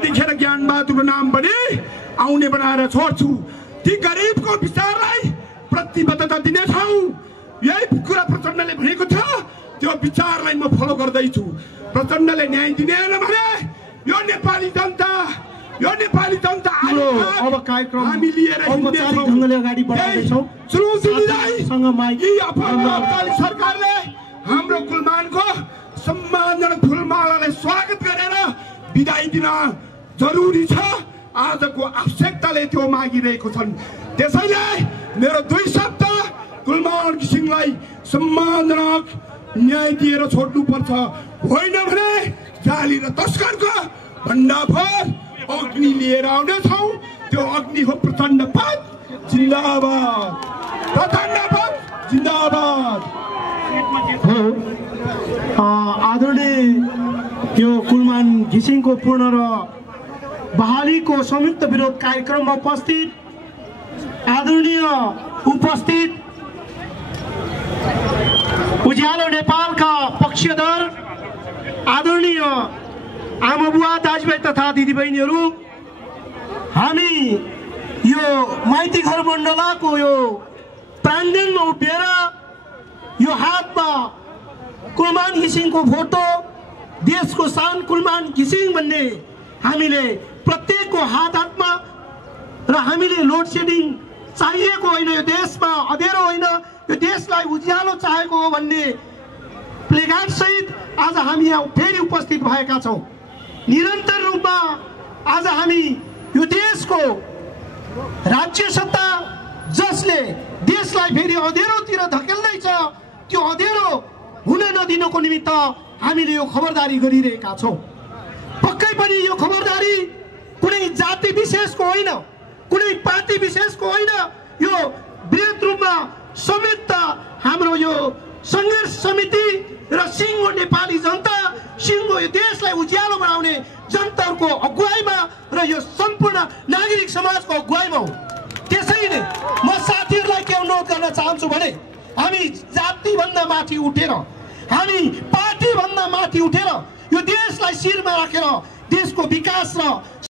देखेर ज्ञानबहादुरको नाम पनि आउने बनाएर छोड्छु। ती गरिबको विचारलाई प्रतिबद्धता दिनेछौँ। यही कुरा प्रचण्डले भनेको छ, त्यो विचारलाई म फलो गर्दैछु। प्रचण्डले न्याय दिनेन भने यो नेपाली जनता अब कार्यक्रम हामी लिएर औपचारिक ढंगले अगाडि बढाउँदैछौँ। सरकारले हाम्रो कुलमानको सम्मानजनक फुलमालालाई स्वागत गरेर बिदाई दिन जरुरी छ। आजको आवश्यकताले त्यो मागिरहेको छन्। त्यसैले मेरो 2 शब्द कुलमान घिसिङलाई सम्मानजनक न्याय दिएर छोड्नुपर्छ। होइन भने जाली र तस्करको भण्डाफोर अग्नि लिएर आउनेछौँ। त्यो अग्नि हो प्रचण्डपद जिन्दाबाद, प्रचण्डपद जिन्दाबाद। आदरणीय यो कुलमान घिसिङको पूर्ण र बहालीको संयुक्त विरोध कार्यक्रममा उपस्थित आदरणीय उपस्थित उज्यालो नेपालका पक्षधर आदरणीय आमाबुवा दाजुभाइ तथा दिदीबहिनीहरू, हामी यो माइती घर मण्डलाको यो प्राङ्गणमा उभिएर यो हातमा कुलमान घिसिङको फोटो, देशको शान कुलमान घिसिङ भन्ने हामीले प्रत्येकको हातमा र हामीले लोड सेडिङ चाहिएको होइन, यो देशमा अँध्यारो होइन, यो देशलाई उज्यालो चाहेको हो भन्ने प्लेकार्ड सहित आज हामी यहाँ फेरि उपस्थित भएका छौँ। निरन्तर रूपमा आज हामी यो देशको राज्य सत्ता जसले देशलाई फेरि अँध्यारोतिर धकेल्दैछ, त्यो अँध्यारो हुन नदिनको निमित्त हामीले यो खबरदारी गरिरहेका छौँ। पक्कै पनि यो खबरदारी कुनै जाति विशेषको होइन, कुनै पार्टी विशेषको होइन, यो बृहत रूपमा समेत हाम्रो यो सङ्घर्ष समिति र सिङ्गो नेपाली जनता, सिङ्गो यो देशलाई उज्यालो बनाउने जनताको अगुवाईमा र यो सम्पूर्ण नागरिक समाजको अगुवाईमा हो। त्यसैले म साथीहरूलाई के अनुरोध गर्न चाहन्छु भने हामी जातिभन्दा माथि उठेर, हामी पार्टीभन्दा माथि उठेर यो देशलाई शिरमा राखेर देशको विकास र